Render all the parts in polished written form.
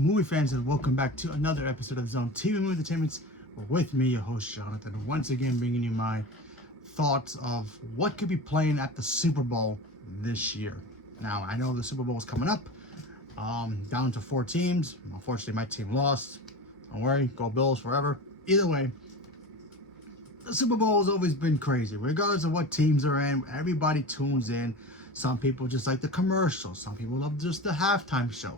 movie fans, and welcome back to another episode of Zone TV Movie Entertainment with me, your host Jonathan, once again bringing you my thoughts of what could be playing at the Super Bowl this year. Now, I know the Super Bowl is coming up, down to 4 teams. Unfortunately, my team lost. Don't worry, go Bills forever. Either way, the Super Bowl has always been crazy. Regardless of what teams are in, everybody tunes in. Some people just like the commercials. Some people love just the halftime show.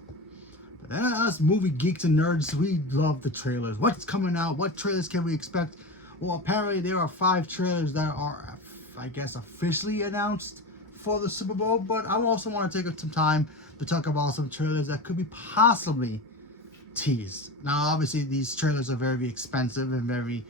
But then us movie geeks and nerds, we love the trailers. What's coming out? What trailers can we expect? Well, apparently there are 5 trailers that are, I guess, officially announced for the Super Bowl. But I also want to take some time to talk about some trailers that could be possibly teased. Now, obviously, these trailers are very expensive and very,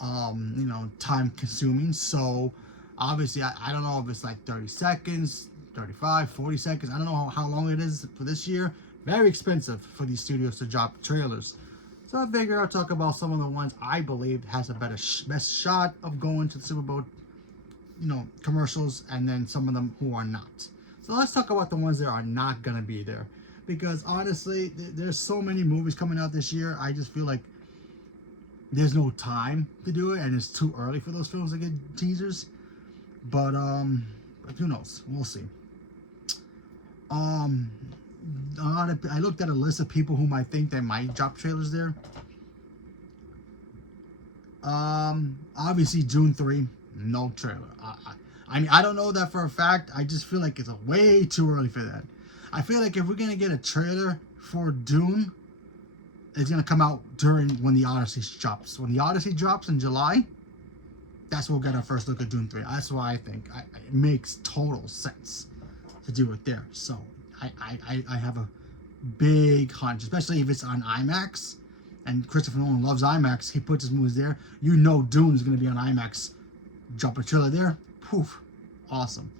time consuming. So, obviously, I don't know if it's like 30 seconds, 35, 40 seconds. I don't know how long it is for this year. Very expensive for these studios to drop trailers. So I figure I'll talk about some of the ones I believe has a best shot of going to the Super Bowl, commercials, and then some of them who are not. So let's talk about the ones that are not going to be there. Because honestly, there's so many movies coming out this year. I just feel like there's no time to do it, and it's too early for those films to get teasers. But who knows? We'll see. I looked at a list of people whom I think they might drop trailers there. Obviously June 3, no trailer. I mean, I don't know that for a fact. I just feel like it's way too early for that. I feel like if we're gonna get a trailer for Dune, it's gonna come out during when the Odyssey drops. When the Odyssey drops in July, that's when we'll get our first look at Dune 3. That's why I think it makes total sense to do it there. So I have a big hunch, especially if it's on IMAX, and Christopher Nolan loves IMAX. He puts his movies there. You know Dune is going to be on IMAX. Drop a trailer there. Poof. Awesome.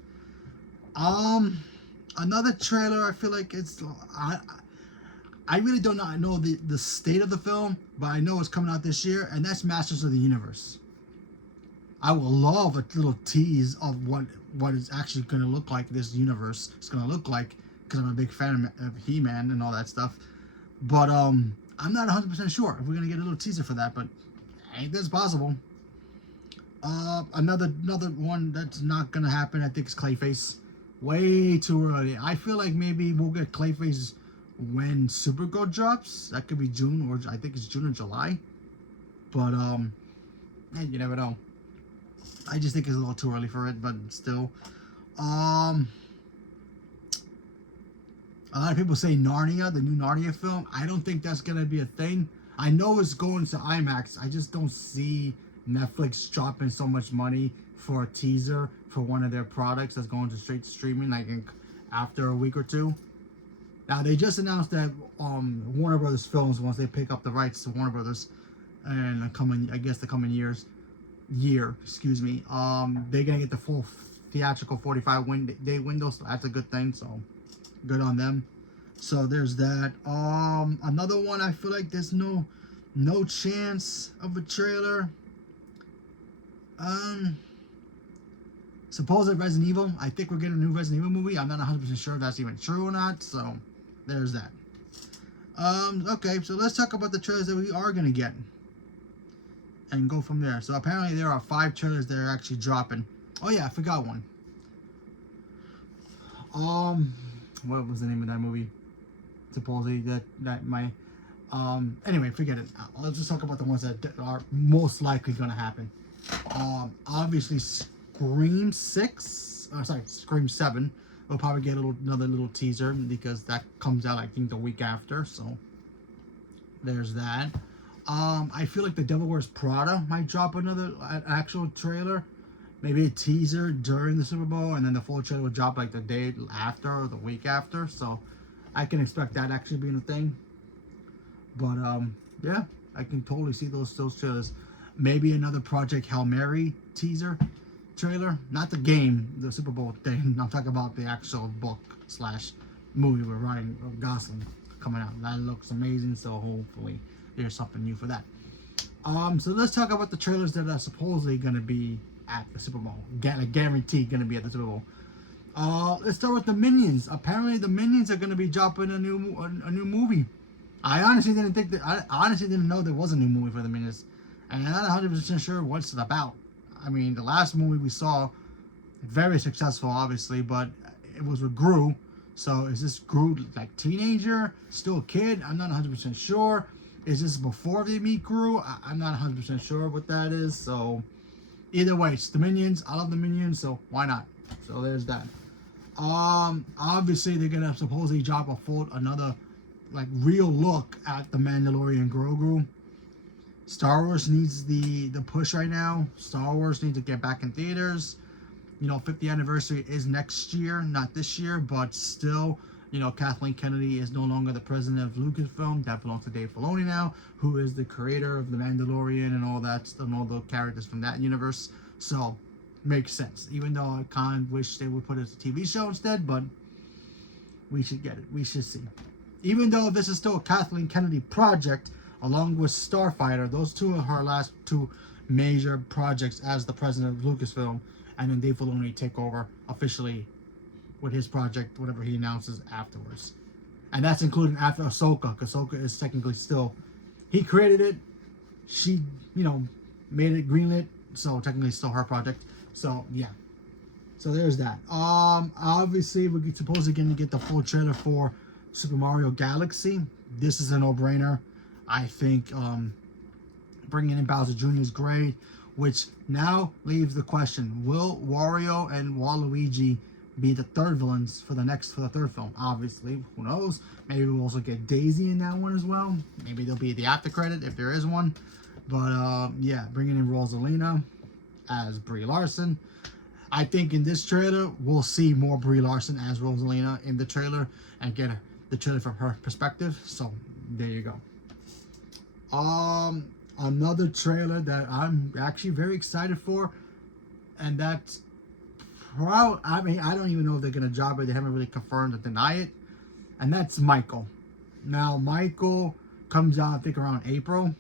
Another trailer, I feel like it's... I really do not know the state of the film, but I know it's coming out this year, and that's Masters of the Universe. I will love a little tease of what is actually going to look like this universe is going to look like, because I'm a big fan of He-Man and all that stuff. But I'm not 100% sure if we're going to get a little teaser for that, but ain't this possible. Another one that's not going to happen, I think, is Clayface. Way too early. I feel like maybe we'll get Clayface when Supergirl drops. That could be June, or I think it's June or July. But, you never know. I just think it's a little too early for it, but still. A lot of people say Narnia, the new Narnia film. I don't think that's going to be a thing. I know it's going to IMAX. I just don't see Netflix dropping so much money for a teaser for one of their products that's going to straight streaming like after a week or two. Now, they just announced that Warner Brothers Films, once they pick up the rights to Warner Brothers and the coming year, they're gonna get the full theatrical 45-day window, so that's a good thing. So good on them. So there's that. Another one, I feel like there's no chance of a trailer. Supposed Resident Evil. I think we're getting a new Resident Evil movie. I'm not 100% sure if that's even true or not. So there's that. Okay, so let's talk about the trailers that we are gonna get and go from there. So apparently there are 5 trailers that are actually dropping. Oh yeah, I forgot one. What was the name of that movie? Supposedly anyway, forget it. Let's just talk about the ones that are most likely gonna happen. Obviously Scream 7 will probably get another little teaser, because that comes out, I think, the week after. So there's that. I feel like The Devil Wears Prada might drop another actual trailer, maybe a teaser during the Super Bowl, and then the full trailer will drop like the day after or the week after. So I can expect that actually being a thing. But yeah, I can totally see those trailers. Maybe another Project Hail Mary teaser trailer, not the game, the Super Bowl thing. I'm talking about the actual book / movie with Ryan Gosling coming out. That looks amazing. So hopefully there's something new for that. So let's talk about the trailers that are supposedly going to be at the Super Bowl. Guaranteed going to be at the Super Bowl. Let's start with the Minions. Apparently, the Minions are going to be dropping a new movie. I honestly didn't think that. I honestly didn't know there was a new movie for the Minions, and I'm not 100% sure what's it about. I mean, the last movie we saw, very successful, obviously, but it was with Gru. So is this Gru like teenager, still a kid? I'm not 100% sure. Is this before they meet Gru? I'm not 100% sure what that is. So either way, it's the Minions. I love the Minions, so why not? So there's that. Obviously they're gonna supposedly drop another like real look at the Mandalorian Grogu. Star Wars needs the push right now. Star Wars needs to get back in theaters. 50th anniversary is next year, not this year, but still, Kathleen Kennedy is no longer the president of Lucasfilm. That belongs to Dave Filoni now, who is the creator of The Mandalorian and all that, and all the characters from that universe. So, makes sense. Even though I kind of wish they would put it as a TV show instead, but we should get it. We should see. Even though this is still a Kathleen Kennedy project, along with Starfighter, those two are her last two major projects as the president of Lucasfilm. And then Dave Filoni take over officially with his project, whatever he announces afterwards. And that's including after Ahsoka, because Ahsoka is technically still, he created it, she, made it greenlit, so technically still her project. So, yeah. So there's that. Obviously, we're supposedly going to get the full trailer for Super Mario Galaxy. This is a no-brainer. I think bringing in Bowser Jr. is great. Which now leaves the question: will Wario and Waluigi be the third villains for the third film? Obviously, who knows? Maybe we'll also get Daisy in that one as well. Maybe there'll be the after credit if there is one. But yeah, bringing in Rosalina as Brie Larson. I think in this trailer we'll see more Brie Larson as Rosalina in the trailer and get the trailer from her perspective. So there you go. Another trailer that I'm actually very excited for, and that's I don't even know if they're gonna drop it. They haven't really confirmed or deny it, and that's Michael. Now Michael comes out I think around April.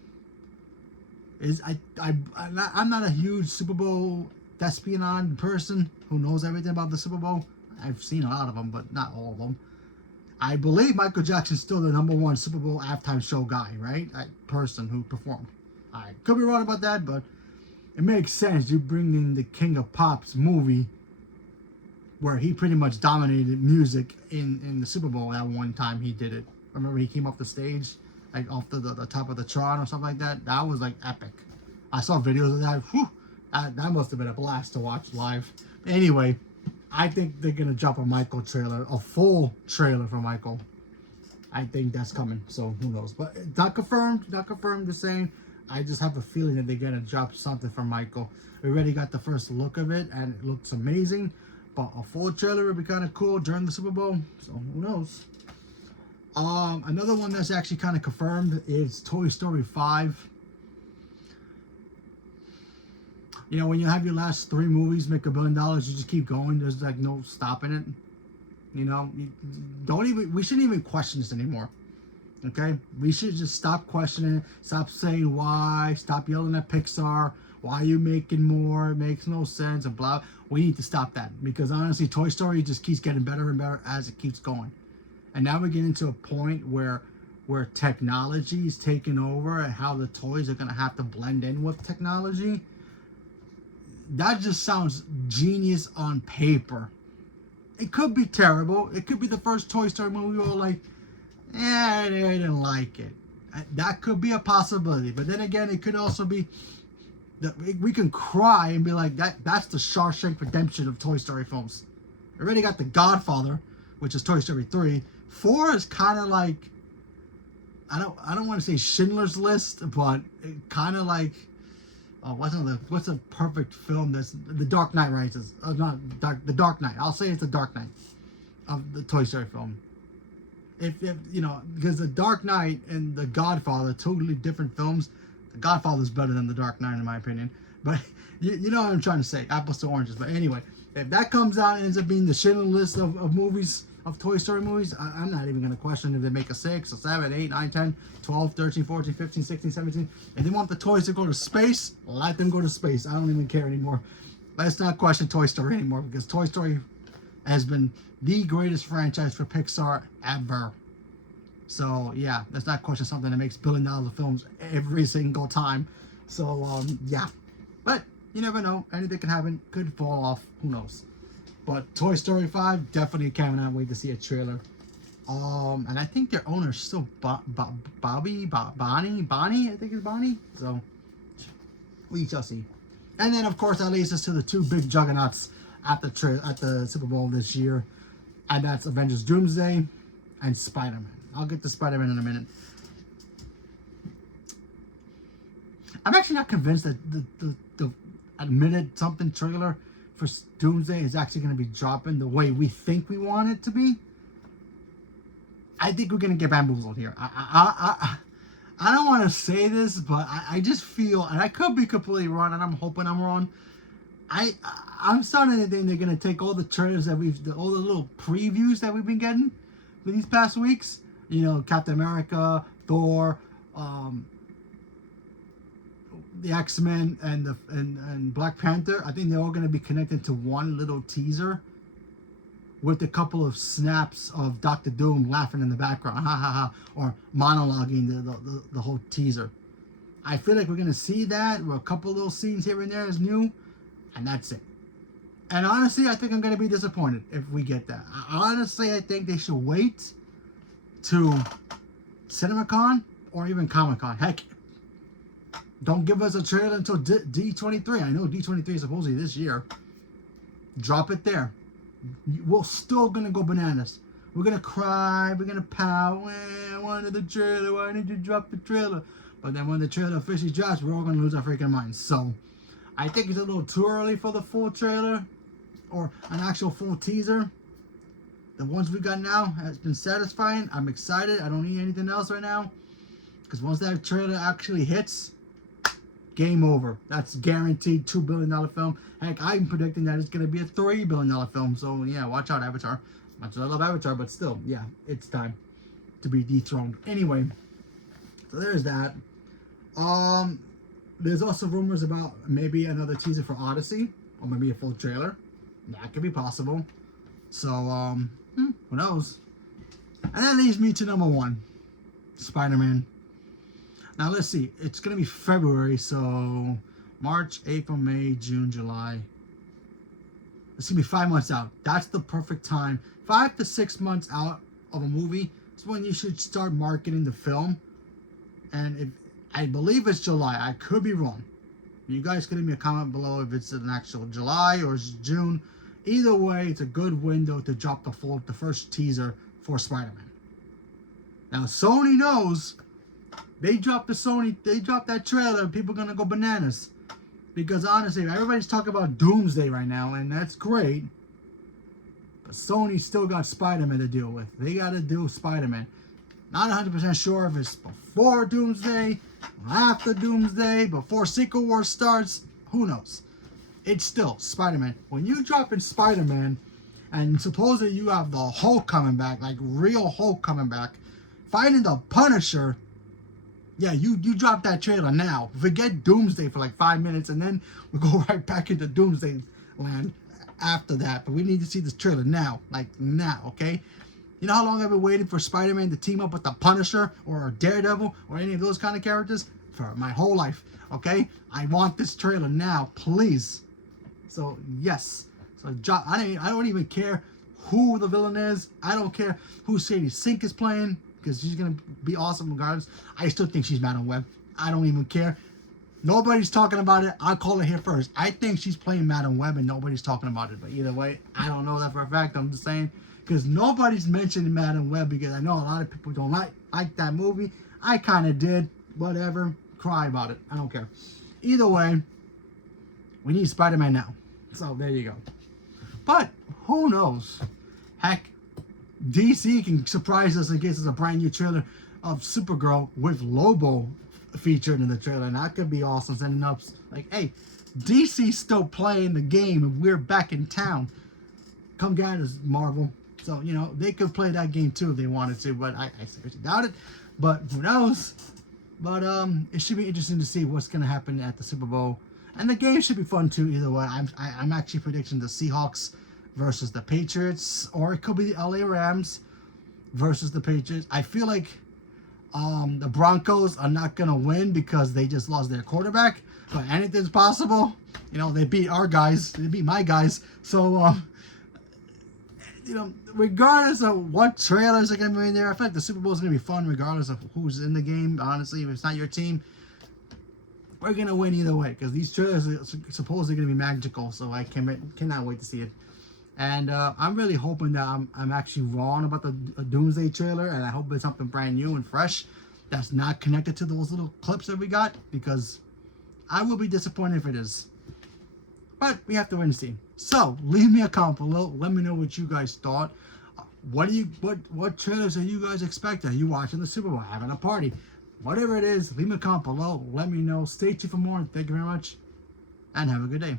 I'm not a huge Super Bowl thespian person who knows everything about the Super Bowl. I've seen a lot of them, but not all of them. I believe Michael Jackson's still the #1 Super Bowl halftime show guy, right? Person who performed. I could be wrong about that, but it makes sense. You bring in the King of Pop's movie where he pretty much dominated music in the Super Bowl that one time he did it. Remember he came off the stage, like off the top of the Tron or something like that? That was like epic. I saw videos of that. Whew, that must have been a blast to watch live. Anyway, I think they're going to drop a Michael trailer, a full trailer for Michael. I think that's coming, so who knows. But it's not confirmed, just saying. I just have a feeling that they're going to drop something for Michael. We already got the first look of it, and it looks amazing. But a full trailer would be kind of cool during the Super Bowl, so who knows. Another one that's actually kind of confirmed is Toy Story 5. When you have your last 3 movies make $1 billion, you just keep going. There's like no stopping it. We shouldn't even question this anymore. Okay? We should just stop questioning it. Stop saying why. Stop yelling at Pixar. Why are you making more? It makes no sense and blah. We need to stop that because honestly, Toy Story just keeps getting better and better as it keeps going. And now we're getting to a point where technology is taking over and how the toys are going to have to blend in with technology. That just sounds genius on paper. It could be terrible. It could be the first Toy Story movie where we're like, I didn't like it. That could be a possibility. But then again, it could also be that we can cry and be like, that's the Shawshank Redemption of Toy Story films. We already got The Godfather, which is Toy Story 3. 4 is kind of like, I don't want to say Schindler's List, but kind of like, what's a perfect film that's The Dark Knight Rises? The Dark Knight. I'll say it's The Dark Knight of the Toy Story film. If because The Dark Knight and The Godfather are totally different films. The Godfather's better than The Dark Knight in my opinion. But you know what I'm trying to say. Apples to oranges. But anyway, if that comes out and ends up being the Schindler's List of movies, of Toy Story movies, I'm not even going to question if they make a 6 or 7, 8, 9, 10, 12, 13, 14, 15, 16, 17. If they want the toys to go to space, let them go to space. I don't even care anymore. Let's not question Toy Story anymore because Toy Story has been the greatest franchise for Pixar ever. So yeah, that's not question something that makes $1 billion of films every single time. So yeah, but you never know. Anything can happen. Could fall off. Who knows? But Toy Story 5 definitely cannot wait to see a trailer. And I think their owner's still Bonnie. I think it's Bonnie. So we shall see. And then of course that leads us to the two big juggernauts at the Super Bowl this year, and that's Avengers Doomsday and Spider-Man. I'll get to Spider-Man in a minute. I'm actually not convinced that the admitted something trailer for Doomsday is actually going to be dropping the way we think we want it to be. I think we're going to get bamboozled here. I don't want to say this, but I just feel, and I could be completely wrong, and I'm hoping I'm wrong. I'm starting to think they're going to take all the trailers that all the little previews that we've been getting for these past weeks. You know, Captain America, Thor, the X-Men, and Black Panther. I think they're all going to be connected to one little teaser with a couple of snaps of Doctor Doom laughing in the background, ha ha ha, or monologuing the whole teaser. I feel like we're going to see that, with a couple little scenes here and there is new, and that's it. And honestly, I think I'm going to be disappointed if we get that. Honestly, I think they should wait to CinemaCon or even Comic-Con. Heck, don't give us a trailer until D23. I know D23 is supposedly this year. Drop it there. We're still going to go bananas. We're going to cry. We're going to pout. I wanted the trailer. Why did you drop the trailer? But then when the trailer officially drops, we're all going to lose our freaking minds. So, I think it's a little too early for the full trailer or an actual full teaser. The ones we got now has been satisfying. I'm excited. I don't need anything else right now. Because once that trailer actually hits, game over. That's guaranteed $2 billion film. Heck, I'm predicting that it's going to be a $3 billion film. So, yeah, watch out, Avatar. Much as I love Avatar, but still, yeah, it's time to be dethroned. Anyway, so there's that. There's also rumors about maybe another teaser for Odyssey, or maybe a full trailer. That could be possible. So, who knows? And that leads me to number one, Spider-Man. Now, let's see. It's going to be February, so March, April, May, June, July. It's going to be 5 months out. That's the perfect time. 5 to 6 months out of a movie is when you should start marketing the film. And I believe it's July. I could be wrong. You guys can leave me a comment below if it's an actual July or June. Either way, it's a good window to drop the first teaser for Spider-Man. Now, Sony knows. They dropped that trailer, people are gonna go bananas. Because honestly, everybody's talking about Doomsday right now, and that's great. But Sony still got Spider-Man to deal with. They gotta do Spider-Man. Not 100% sure if it's before Doomsday, after Doomsday, before Secret Wars starts. Who knows? It's still Spider-Man. When you drop in Spider-Man, and supposedly you have the Hulk coming back, like real Hulk coming back, fighting the Punisher. Yeah, you drop that trailer now. Forget Doomsday for like 5 minutes, and then we go right back into Doomsday land after that. But we need to see this trailer now, like now, okay? You know how long I've been waiting for Spider-Man to team up with the Punisher or Daredevil or any of those kind of characters? For my whole life, okay? I want this trailer now, please. So, yes. So, I don't even care who the villain is. I don't care who Sadie Sink is playing, because she's going to be awesome regardless. I still think she's Madam Web. I don't even care. Nobody's talking about it. I'll call it here first. I think she's playing Madam Web and nobody's talking about it. But either way, I don't know that for a fact. I'm just saying. Because nobody's mentioning Madam Web, because I know a lot of people don't like that movie. I kind of did. Whatever. Cry about it. I don't care. Either way, we need Spider-Man now. So there you go. But who knows? Heck, DC can surprise us and give us a brand new trailer of Supergirl with Lobo featured in the trailer, and that could be awesome. Sending up like, hey, DC's still playing the game and we're back in town. Come get us, Marvel. So, you know, they could play that game too if they wanted to, but I seriously doubt it. But who knows? But it should be interesting to see what's going to happen at the Super Bowl. And the game should be fun too, either way. I'm actually predicting the Seahawks versus the Patriots, or it could be the LA Rams. versus the Patriots. I feel like the Broncos are not going to win because they just lost their quarterback. But anything's possible. You know, they beat our guys. They beat my guys. So, you know, regardless of what trailers are going to be in there, I feel like the Super Bowl is going to be fun regardless of who's in the game. Honestly, if it's not your team, we're going to win either way because these trailers are supposedly going to be magical. So I cannot wait to see it. And I'm really hoping that I'm actually wrong about the Doomsday trailer, and I hope it's something brand new and fresh that's not connected to those little clips that we got, because I will be disappointed if it is. But we have to wait and see. So leave me a comment below. Let me know what you guys thought. What trailers are you guys expecting? Are you watching the Super Bowl, having a party? Whatever it is, leave me a comment below. Let me know. Stay tuned for more. Thank you very much, and have a good day.